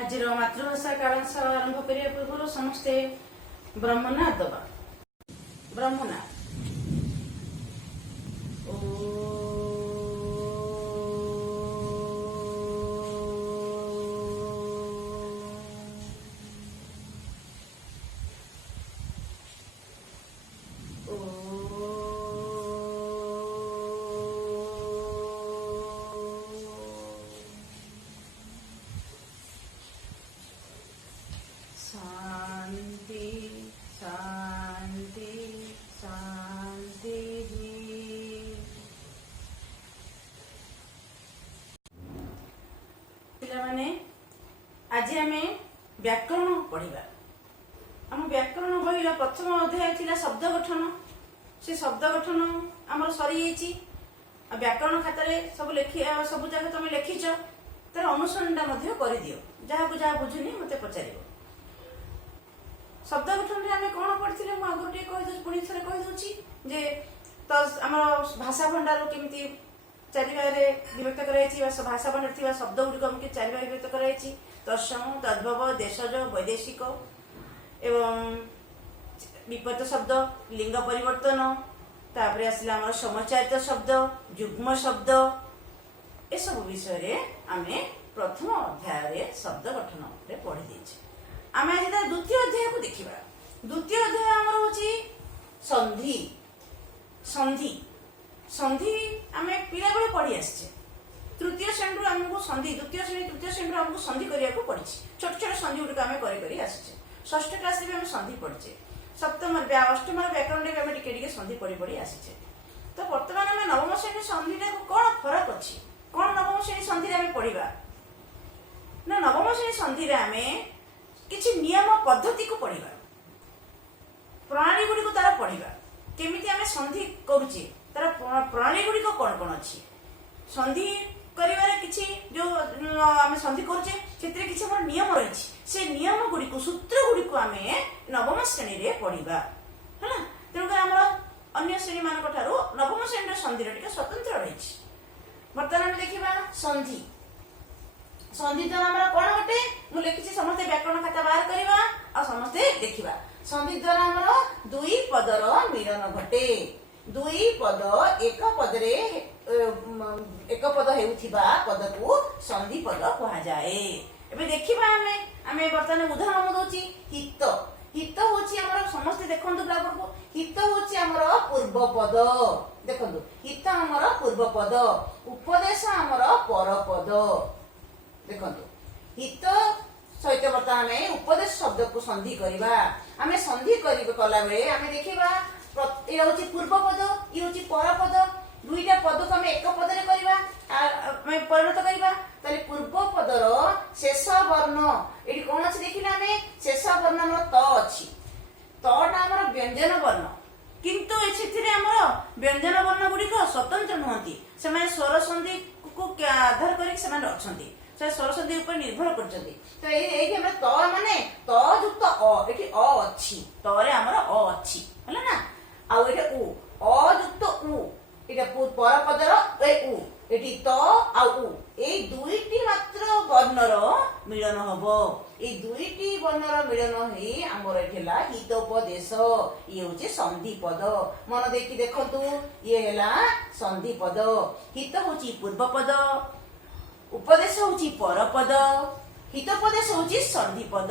आज मातृभाषा कालांश आरंभ करने पूर्व समस्ते ब्रह्मनाथ दबा ब्रह्मनाथ शांति शांति शांति पिलाने आज आम व्याकरण पढ़ा आम व्याकरण बही प्रथम अध्याय थिला शब्द गठन से शब्द गठन आमर सरी व्याकरण खातार सब लिखि सब जगह तुम लिखिच तार अनुसंधान कर दियो जहाँ बुझुनी मत पचार शब्द गठन में आम कौन पढ़ी मुझे पुणी थे कहीदे जे तो आम भाषा भंडार केमी चारि भागे विभक्त कर भाषा भंडार थी शब्द गुड़िक आमको चारि भागे विभक्त कर तत्सम तद्भव देशज वैदेशिक एवं विपरीत शब्द लिंग परिवर्तन तापर आसला आम समचारित शब्द युग्म शब्द ए सब विषय आम प्रथम अध्याय शब्द गठन पढ़ी देछे। आम आज द्वितीय अध्याय को देखा द्वितीय अध्याय आमर हूँ संधि संधि संधि आम पिला बेले पढ़ी आसचे तृतीय श्रेणी आमको संधि द्वितीय श्रेणी तृतीय श्रेणी आमको संधि करने पड़ी छोट छोट संधि गुड़िक आम करछे षष्ठ क्लास भी आम संधि पढ़चे सप्तम अष्टम व्याकरण भी आम टिके संधि पढ़ी पढ़ी आसीचे तो बर्तमान आम नवम श्रेणी संधि कौन फरक अच्छी कौन नवम श्रेणी संधि आम पढ़ा ना नवम श्रेणी संधि आम किसी नियम पद्धति को पढ़ा प्रणाली गुड़ी को तार पढ़ा केमी आम संधि करुचे तार प्रणाली गुड़ी कौन कौन अच्छी संधि करिवार किसी जो आम संधि करुचे से किसी आम नियम रही से नियम गुड़ी को सूत्र गुड़ी को आम नवम श्रेणी में पढ़ा है तेणुक आम अन्य श्रेणी मान नवम श्रेणी संधि स्वतंत्र रही बर्तमान देखा संधि संधि द्वारा आमर कौन गोटे मुझे लिखी समस्त व्याकरण खाता बाहर करवा और समस्ते देखा संधि द्वारा आमर दुई पदर मिलन घटे दुई पद एक पदरे एक पद हेउथिबा पद को संधि पद कहा जाए। एबे देखिबा आमे वर्तमान उदाहरण दउची हित हित होची हमर समस्त देखंतु ब्लाबर को हित होची हमर पूर्व पद देखंतु हित हमर पूर्व पद उपदेश हमर पर पद देखंतु हित सहित बर्तमान उपदेश शब्द को संधि करवा आम संधि कला बेले आम देखा ये हूँ पूर्व पद ये हूँ पर पद दुईटा पद को आम एक पदरे परिणत करवा पूर्व पदर शेष वर्ण ये कौन अच्छे देखिले आम शेष वर्ण आम त अच्छी तटा आम व्यंजन वर्ण किंतु आमर व्यंजन वर्ण गुड़िक स्वतंत्र नुहति से स्वर संधि को आधार कर सरस्वती ऊपर निर्भर करते तो ये त माने त युक्त अ अच्छी तरे आमर अ अच्छी है ना आउ ये उ अयुक्त उ ये पर पदर ए उ ये त आउ ए दुईटी मात्र वर्णर मिलन हम ये दुईटी वर्णर मिलन ही आमर एला हितोपदेश ये हूँ संधि पद मन देखी देखु ये है संधि पद हित हूँ पूर्व पद उपदेश हूँ परपद हितोपदेश हूँ संधि पद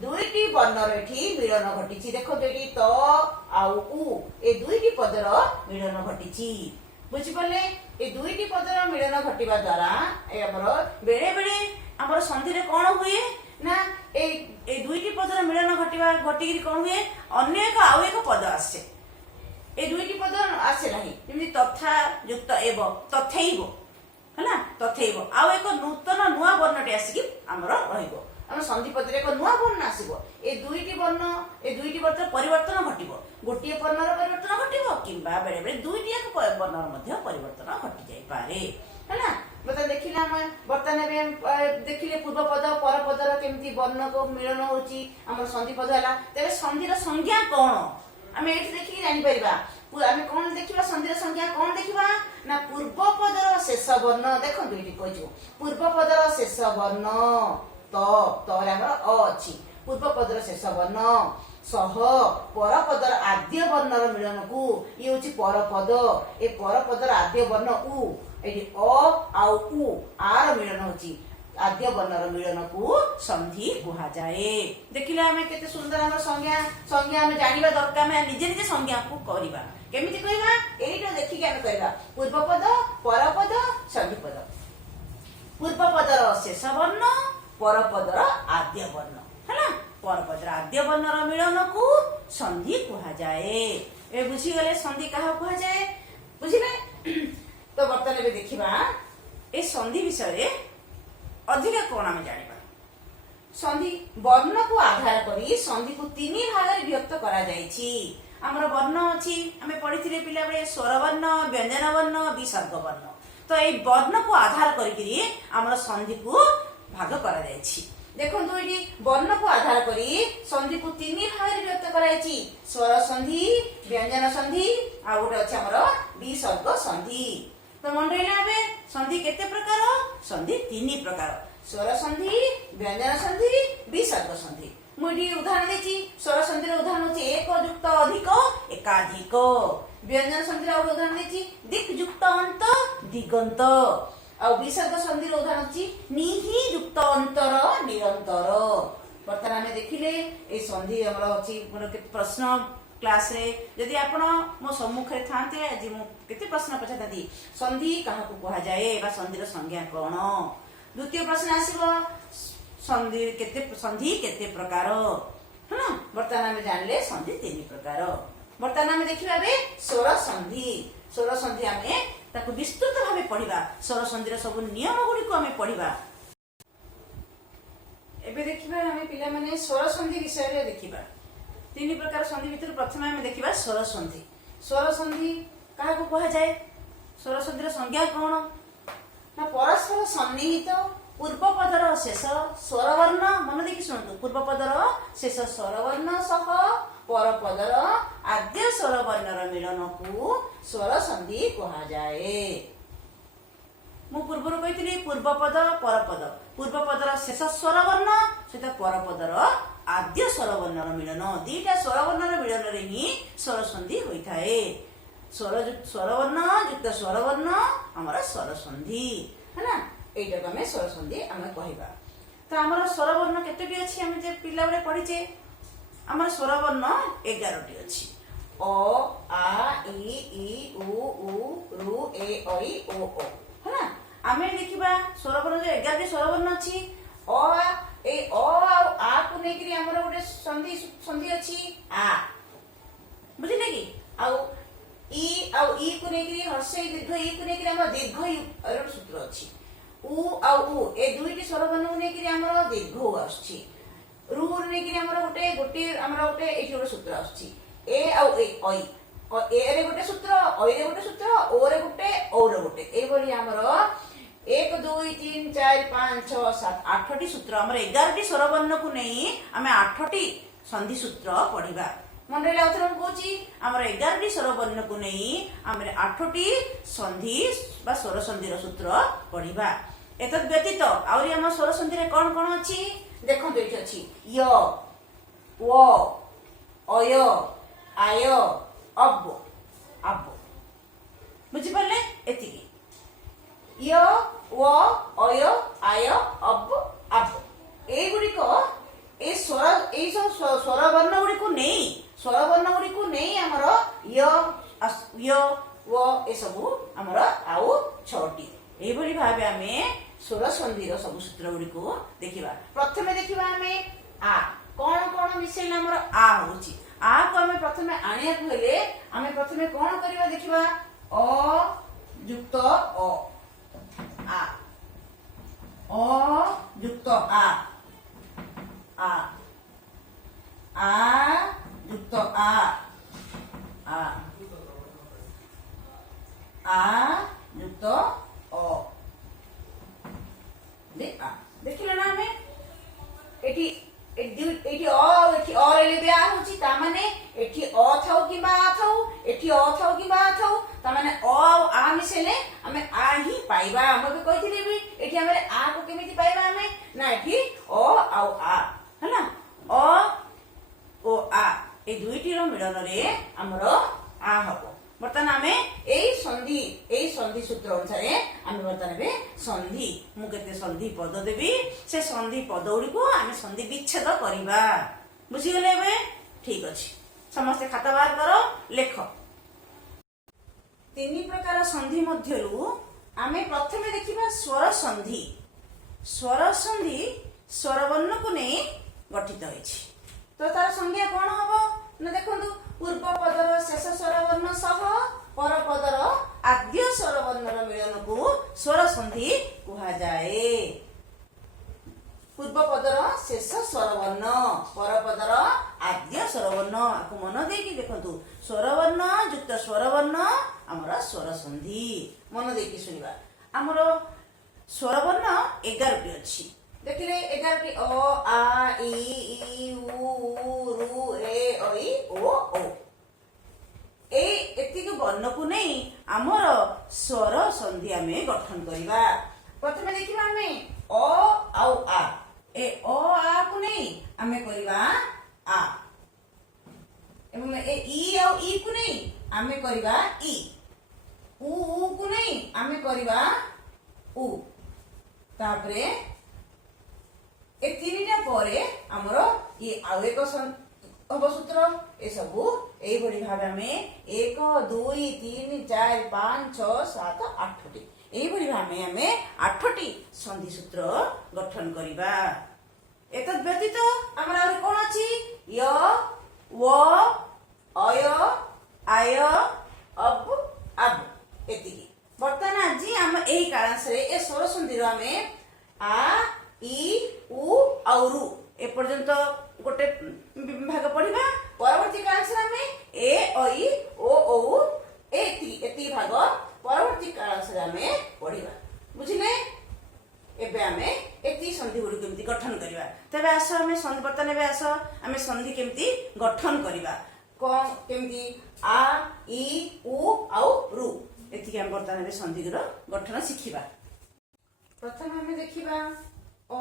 दुईटी वर्णर एठी मिलन घटी देखो ये त आउ उ ए दुईटी पदर मिलन घटी बुझिपारे ए दुईटी पदर मिलन घटिबा द्वारा बेले बेले आमर संधि कौन हुए ना ए दुईटी पदर मिलन घटिबा घटिकी कौन हुए अन्य एक आउ एक पद आसे ए दुईटी पद आसे नहीं तथा युक्त एव तथैव है तथैव आउ एक नूतन नुआ वर्णटे आसिक आमर रहिबो आम संधि पद एक नुआ वर्ण आसो ए दुईटी वर्ण ए दुईटी वर्ण परिवर्तन घटो गोटे वर्णर परिवर्तन घटो कि बेले बेले दुईटी एक वर्णर परिवर्तन घटी जापे है मतलब देखिले बर्तमान देखिले पूर्व पद पर पदर केमती वर्ण को मिलन होची आम संधि पद है तेरे संधिर संज्ञा कौन आम ये देखिए जापर आम कौन देखा संधि संज्ञा कौन देखा ना पूर्व पदर शेष वर्ण देखो पूर्व पदर शेष वर्ण त तरे हमर अ अछि पूर्व पदर शेष वर्ण सह परपदर आद्य वर्णर मिलन को ये होची परपद ए परपदर आद्य वर्ण उ एठी अ आउ उ आर मिलन होची आद्य वर्णर मिलन को संधि कुहा जाए। देखिले हमें केते सुंदर हमर संज्ञा संज्ञा हमें जानिबा दरकार हमें निजे निजे संज्ञा को करबा केमिति कहबा एइटा देखि के हम कहबा पूर्व पद परपद संधि पद पूर्व पदर शेष वर्ण परपदर आद्य वर्ण हैना परपदर आद्य वर्णर मिलन को संधि कुहा जाए। ए बुझी गले संधि काहा कुहा जाए बुझिले तो वर्तमान में देखिबा ए संधि विषय अधिक कोन हम जानिबा संधि वर्ण को आधार करी संधि को तीन भाग में विभक्त करा जायछि हमर वर्ण अछि हमें पढिथिले पिला बळे स्वर वर्ण व्यंजन वर्ण विसर्ग वर्ण तो ए वर्ण को आधार करी हमर संधि को भाग करा जायछि देखो एटी वर्ण को आधार करी संधि को तीन भाग में विभक्त करा जायछि स्वर संधि व्यंजन संधि आ गोटे अछि हमर विसर्ग संधि तो मन रहिला बे संधि केते प्रकार संधि तीन प्रकार स्वर संधि व्यंजन संधि विसर्ग संधि मुडी उदाहरण देछि स्वर संधि रो उदाहरण होछि एक युक्त अधिक एकाधिक व्यंजन संधि रो उदाहरण देछि दिक् युक्त अंत दिगंत आ विसर्ग संधि रो उदाहरण होछि निहि युक्त अंतर निरंतर वर्तमान में देखिले ए संधि हमर होछि प्रश्न क्लास रे यदि आपण मो सम्मुख रे थांते आज मु केते प्रश्न पछातादी संधि काहा को कहा जाए बा संधि रो संज्ञा कोन द्वितीय प्रश्न आसीबो संधि केते प्रकार हना वर्तमान में जानले संधि तीन प्रकार वर्तमान में देखिबा बे स्वर संधि हमें ताको विस्तृत भाबे पढिबा स्वर संधि रो सब नियम गुडी को हमें पढिबा एबे देखिबा हमें पिला माने स्वर संधि विषय रे देखिबा तीन प्रकार संधि भितर प्रथम हमें देखिबा स्वर संधि काहा को कहा जाए स्वर संधि रो संज्ञा कोन ना परस्पर सन्निहित पूर्व पदर शेष स्वर वर्ण मन देखि सुनतु पूर्व पदर शेष स्वर वर्ण सह पर पदर आद्य स्वर वर्णर मिलन को स्वर संधि कहा जाए। मु पूर्व कहितली पूर्व पद पूर्व पदर शेष स्वर वर्ण सेटा पर पदर आद्य स्वर वर्णर मिलन दीटा स्वर वर्णर मिलन रे ही स्वर संधि होई थाए स्वर वर्ण युक्त स्वर वर्ण हमर स्वर संधि है ना एटा को हमें स्वर संधि हमें कहबा तो हमर स्वर वर्ण केतेटी अछि हम जे पिला बळे पढिचे हमर स्वर वर्ण 11 टी अछि अ आ इ उ रू ए ऐ ओ है ना हमें देखिबा स्वर वर्ण जे 11 टी स्वर वर्ण अछि ए आ को नेकरी हमर गोटे संधि अछि आ बुझिले कि ई को नेकरी हर्षे दीर्घ ई को नेकरी हमर दीर्घ अर सूत्र अछि उ ए दुईटी स्वर वर्ण को नेकरी हमर दीर्घ आछि रू नेकरी हमर गोटे हमर गोटे एठी गोटे सूत्र आछि ए ऐ रे गोटे सूत्र ऐ रे गोटे सूत्र ओ रे गोटे औ रे गोटे ए भली हमर 1 2 3 4 5 6 7 8 सूत्र हमर 11 स्वर वर्ण को नहीं हमें 8 संधि सूत्र पढ़िबा मन रे लाउथरम कोची हमर 11 स्वर वर्ण को नहीं हमर 8 संधि बा स्वर संधि रो सूत्र पढ़िबा एतद व्यतीत आउरी हमर स्वर संधि रे कोन कोन अछि देखो देठी अछि य व अय आय अब बुझि परले एति य व अय आय अब ए गुडी को ए स्वर ए स्वर वर्ण गुडी को नहीं हमर य व ए सब हमर आउ 6टी ए भली भाबे हमें स्वर संधि रो सब सूत्र गुडी को देखिबा प्रथमे देखिबा हमें आ कोन मिसेल हमर आ होची आ को हमें प्रथमे आनिया कहले हमें प्रथमे कोन करबा देखिबा अ युक्त अ युक्त आ युक्त युक्त अ देखिले ना हमें एठी रे बे आ होची ता माने एठी अ थाउ कि बा थाउ एठी अ थाउ कि बा थाउ ता माने अ आ मिसेले हमें आ ही पाइबा हम भी कहिथिले भी एठी हमरे आ को केमिति पाइबा हमें ना एठी अ मिलन रे हमर आ हबो बर्तमान आमे एई संधि सूत्र अनुसार आमे बर्तमान बे संधि मु केते संधि पद देबी से संधि पद गुडी को आमे संधि विच्छेद करिबा बुझी गेले बे ठीक अछि समस्त खाता बाहर करो लेख तीन प्रकार संधि मध्यरु आमे प्रथमे देखिबा स्वर संधि स्वर वर्ण को नै गठित होइछि तो तार संज्ञा कोन हबो न देखंतु पूर्व पदर शेष स्वर वर्ण सह पर पदर आद्य स्वर वर्णर मिलन को स्वर संधि कुहा जाए पूर्व पदर शेष स्वर वर्ण पर पदर आद्य स्वर वर्ण को मन देकी देखंतु स्वर वर्ण युक्त स्वर वर्ण हमर स्वर संधि मन देकी सुनिबा हमर स्वर वर्ण 11 टी अछि देखिले 11 टी अ आ इ उ रु ए ऐ ओ ए एतिक वर्ण को नै हमर स्वर संधि आमे गठन करिबा प्रथमे देखिबा आमे अ आउ आ ए अ आ को नै आमे करिबा आ एवं ए इ आउ इ को नै आमे करिबा इ उ को नै आमे करिबा उ तापरे ए तीनटा परे हमरो ये आउ एक हब सूत्र ए सबु एई बडी भाबे हमें 1 2 3 4 5 6 7 8 टी एई बडी भाबे हमें 8 टी संधि सूत्र गठन करिबा एतद व्यतीत हमरा और कोन अछि य व अय आय अब एतिकी बर्तमान आज हम एही कारण से ए स्वर संधि रो हमें आ इ उ औरु ए पर्यंत गोटे भाग पढ़िबा परवर्ती काल से हमें ए ऐ ओ औ एती भाग परवर्ती काल से हमें पढ़िबा बुझिले एबे हमें एती संधि गुडी केमती गठन करिबा तबे आस हमें संधि बर्तन एबे आस हमें संधि केमती गठन करिबा कोन केमती आ इ उ औ रु एती हम बर्तन एबे संधि रो गठन सिखिबा प्रथम हमें देखिबा अ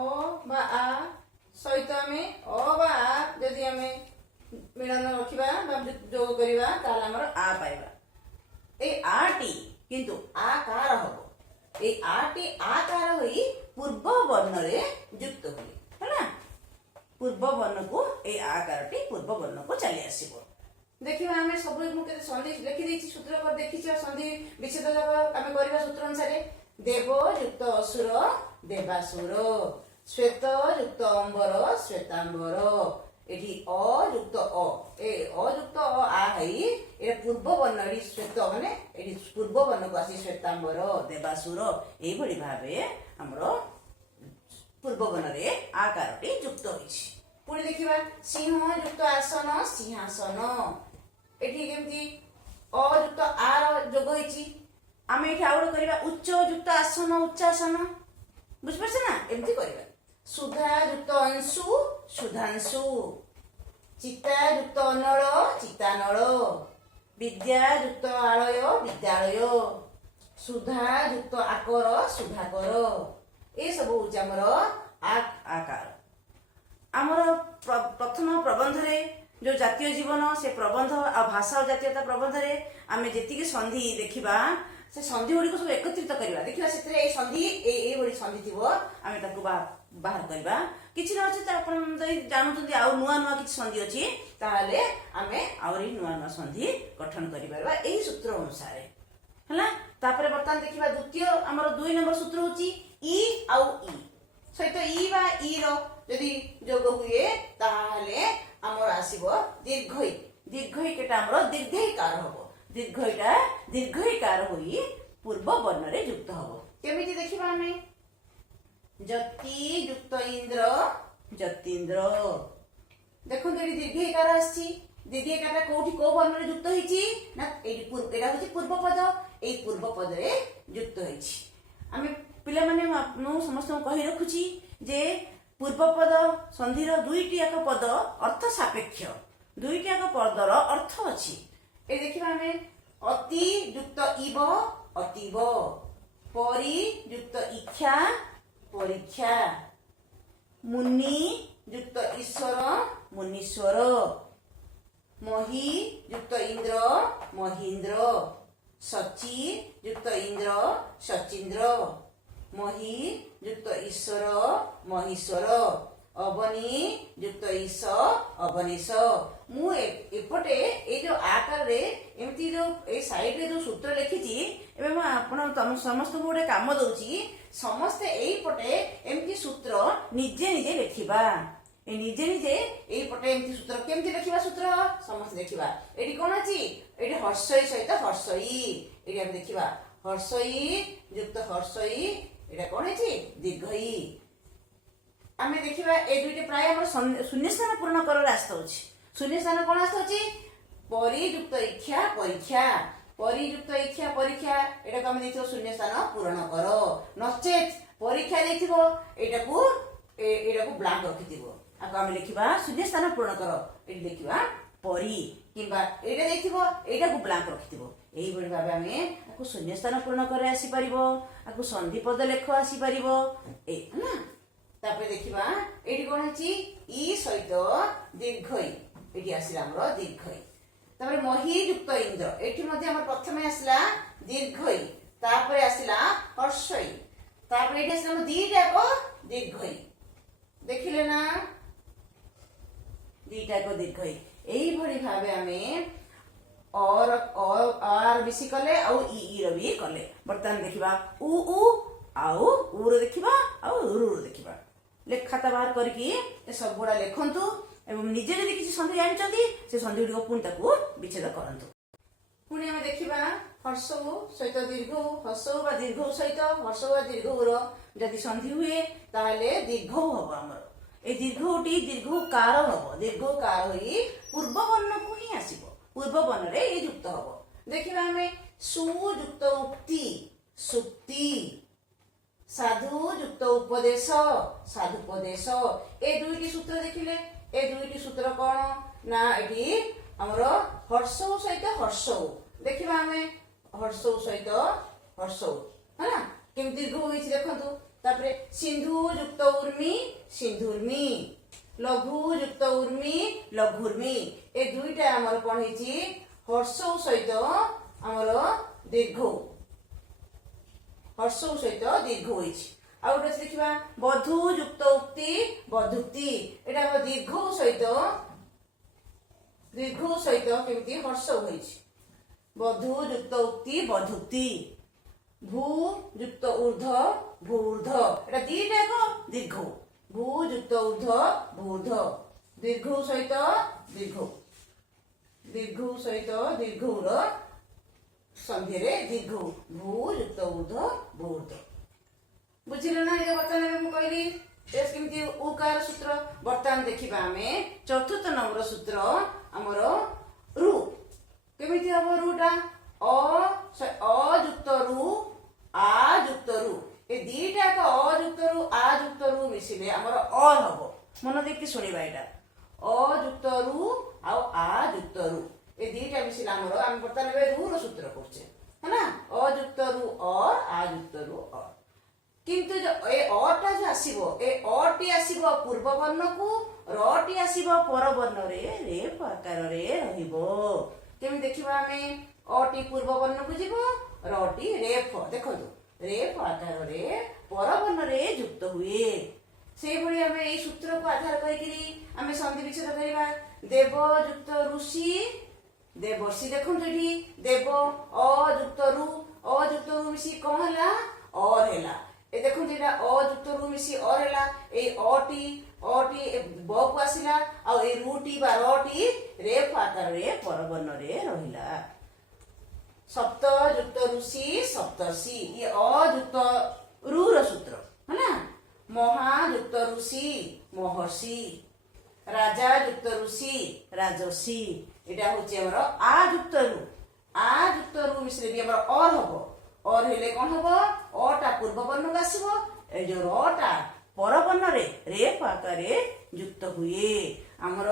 बा आ सहित हमें अ बा आ यदि हमें मिलन रखिबा बा जोग करिबा ताल हमर आ पाइबा ए आ टी किंतु आ कार हबो ए आ टी आ कार होई पूर्व वर्ण रे युक्त होई हैना पूर्व वर्ण को ए आ कार टी पूर्व वर्ण को चली आसीबो देखिबा हमें सब मु के संधि लिखि देछि सूत्र पर देखिछ संधि विच्छेद हमें करिबा सूत्र अनुसार देव युक्त असुर देवासुर श्वेत युक्त अंबर श्वेतांबर एठी अ युक्त अ ए अ युक्त अ आ हई ए पूर्व वर्ण रि श्वेत माने एठी पूर्व वर्ण को आसी श्वेतांबर देवासुर एई भली भाबे हमरो पूर्व वर्ण रे आकारटी युक्त होइछि पुणी देखिबा सिंह युक्त आसन सिंहासन एठी केमती अ युक्त आ रो जोग होइछि आमे एठी आउड करिबा उच्च युक्त आसन उच्चासन बुझ परछ ना एमती करिबा सुधा युक्त अंशु सुधांशु चिता युक्त अनल चितानल विद्या युक्त आलय विद्यालय सुधा युक्त आकर सुधाकर ए सब होछि हमर आकार हमर प्रथम प्रबंध रे जो जातीय जीवन से प्रबंध आ भाषा और जातीयता प्रबंध रे आमे जेतिके संधि देखिबा से संधि गुडी को सब एकत्रित करिबा देखिबा सेतरे ए संधि ए बडी संधि थिबो आमे ताकू बाहर करिबा किछि न अछि त अपन जानू जदी आ नुवा नुवा किछि संधि अछि ताले आमे आउरी नुवा नुवा संधि गठन करि परबा एही सूत्र अनुसार हला तापरे बर्तमान देखिबा द्वितीय हमर 2 नंबर सूत्र होछि इ आउ इ सहित इ बा इ रो जदी जोग हुए ताले हमर आसीबो दीर्घई केटा हमर दीर्घईकार हबो दीर्घईकार होई पूर्व वर्ण रे युक्त हबो केमिति देखिबा हमें जति युक्त इंद्र जतीन्द्र देखो एडी दीर्घईकार आछि दीर्घईकार कोठी को वर्ण रे युक्त होईछि ना एडी पूर्व एडा होछि पूर्व पद एई पूर्व पद रे युक्त होईछि हमें पिला माने मु समस्त कहि रखुछि जे पूर्व पद संधि रो दुईटी एक पद अर्थ सापेक्ष दुईटी एक पदर अर्थ अछि ए देखिबा हमें अति युक्त इव अतीव परि युक्त इच्छा परीक्षा मुनि युक्त ईश्वर मुनीश्वर मही युक्त इंद्र महींद्र, सची युक्त इंद्र सचिंद्र, मही युक्त ईश्वर महीश्वर, अवनी युक्त ईश अवनीश। मु एपटे ए जो आकार रे एमती जो ए साइड रे जो सूत्र लिखिची एबे म आपण तम समस्त गोटे काम दउची समस्ते एई पटे एमती सूत्र निजे निजे लिखिबा। ए निजे निजे एई पटे एमती सूत्र केमती लिखिबा सूत्र समस्त देखिबा। एडी कोन अछि एडी हर्षई सहित हर्षई एडी हम देखिबा हर्षई युक्त हर्षई एटा कोन अछि दीर्घई। आमे देखिबा ए दुइटे प्राय हमर शून्य स्थान पूर्ण कर रास्ता अछि। शून्य स्थान कोन रास्ता अछि परियुक्त इच्छा परीक्षा, परियुक्त इच्छा परीक्षा एटा को हम देखिबो शून्य स्थान पूर्ण कर। नचेत परीक्षा देखिबो एटा को ब्लैंक रखिदिबो आको हम लिखिबा शून्य स्थान पूर्ण कर एटी लिखिबा परी किबा एटा देखिबो एटा को ब्लैंक रखिदिबो। एई बडी भाबे हमें आको शून्य स्थान पूर्ण करे आसी परिबो, आको संधि पद लेख आसी परिबो ए ना। तापर देखिबा एटी कोन अछि ई सहित दीर्घई एटी आसिला हमर दीर्घई। तापर मही युक्त इंद्र एटी मध्ये हमर प्रथमे आसिला दीर्घई, तापर आसिला हर्षई, तापर एटी आसिला हमर दीटा को दीर्घई देखिले ना दीटा को दीर्घई। एई भली भाबे हमें और आर बिसी कले आउ ई रो भी कले। बर्तमान देखिबा उ आउ उ रो देखिबा आउ उ रो देखिबा लेखाता बाहर करके ए सब गुड़ा लेखंतु एवं निजे जदि किसी संधि जानचंती से संधि गुडी पुणी ताकू विच्छेद करंतु। पुणी हम देखिबा हर्ष सहित दीर्घ, हर्ष बा दीर्घ सहित हर्ष बा दीर्घ रो जदि संधि हुए ताले दीर्घ हबो हमर। ए दीर्घटी दीर्घकार हबो, दीर्घकार होई पूर्व वर्ण को ही आसीबो, पूर्व वर्ण रे ए युक्त हबो। देखिबा हमें सुयुक्त उक्ति सुक्ति, साधु युक्त उपदेश साधुपदेश। ए दुईटी सूत्र देखिले ए दुईटी सूत्र कोन ना एटी हमर हर्ष सहित हर्ष देखिबा हमें हर्ष सहित हर्ष है ना केम दीर्घ होइछि देखंतु। तापरे सिंधु युक्त उर्मी सिंधुर्मी, लघु युक्त उर्मी लघुर्मी। ए दुईटा हमर कोन हिछि हर्ष सहित हमर दीर्घ, हर्ष सहित दीर्घ होइछि। आउ गोटे देखिबा बधु युक्त उक्ति बधुक्ति एटा हम दीर्घ सहित केमति हर्ष होइछि बधु युक्त उक्ति बधुक्ति। भू युक्त ऊर्ध्व भूर्ध एटा दीटा को दीर्घ, भू युक्त ऊर्ध्व भूर्ध, दीर्घ सहित दीर्घ, दीर्घ सहित दीर्घ रो संधि रे दीर्घ भू युक्त ऊर्ध्व भूर्ध। बुझिले ना ये बर्तमान हम कहली एस केमति उकार सूत्र। बर्तमान देखिबा हमें चतुर्थ नंबर सूत्र हमर रु केमिति हबो रुटा अ युक्त रु आ युक्त रु। ए दीटा का अ युक्त रु आ युक्त रु मिसिले हमर और हबो। मन देखि सुनिबा एटा अ युक्त रु आ युक्त रु ए दीटा मिसिले हमर हम बर्तमान रु रो सूत्र करछे है ना। अ युक्त रु और आ युक्त रु और किंतु जो ए अटा जो आसीबो ए अटी आसीबो पूर्व वर्ण को, रटी आसीबो पर वर्ण रे रेफ आकार रे रहिबो। केमि देखिबा हमें अटी पूर्व वर्ण को जीवो, रटी रेफ देखंतु रेफ आकार रे पर वर्ण रे युक्त हुए। से भली हमें ए सूत्र को आधार करिकरी हमें संधि विच्छेद करिबा। देव युक्त ऋषि देवर्षि देखंतु एठी देव अ युक्त रु मिसी कोन हला और हेला। ए देखो जेटा अयुक्त रु मिसी और हेला ए अटी ब को आसिला आ ए रुटी बा रटी रेफ आकार रे परवर्ण रे रहिला। सप्त युक्त ऋषि सप्तर्षि ये अयुक्त रु रो सूत्र है ना। महा युक्त ऋषि महर्षि, राजा युक्त ऋषि राजर्षि एटा होचे हमर आ युक्त रु मिसले भी हमर और हबो। और हेले कोन हबो अटा पूर्व वर्ण को आसीबो ए जो रटा पर वर्ण रे रेफ आकार रे युक्त हुए हमर।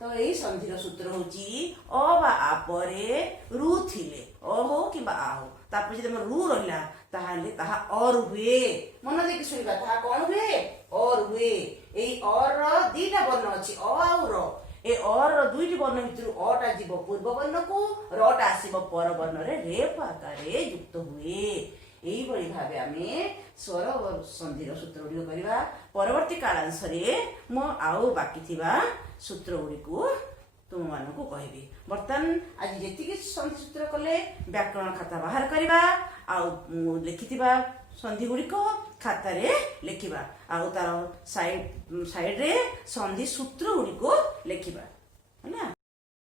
तो एई संधिर सूत्र होची अ बा आ परे रु थिले अ हो कि बा आ हो तापर जे हमर रु रहिला ताहाले ताहा और हुए। मन देखि सुनिबा ताहा कोन हुए और हुए। एई और रो दीटा वर्ण अछि अ आ र ए अर दुईटी वर्ण भितर अटा जीव पूर्व वर्ण को रटा आसीब पर वर्ण रे रेफ आकार युक्त हुए। एइबरी भाबे आमे स्वर संधिर सूत्र गुड़िक करबा। परवर्ती कालांश रे मो आउ बाकी थिबा सूत्र गुड़िक तुम मानकु कहबी। बर्तमान आज जेतिकी संधि सूत्र कले व्याकरण खाता बाहर करबा आउ लिखिथिबा संधि गुड़िक खाता रे लिखिबा आउ तार साइड रे संधि सूत्र गुड़िक लिखिबा।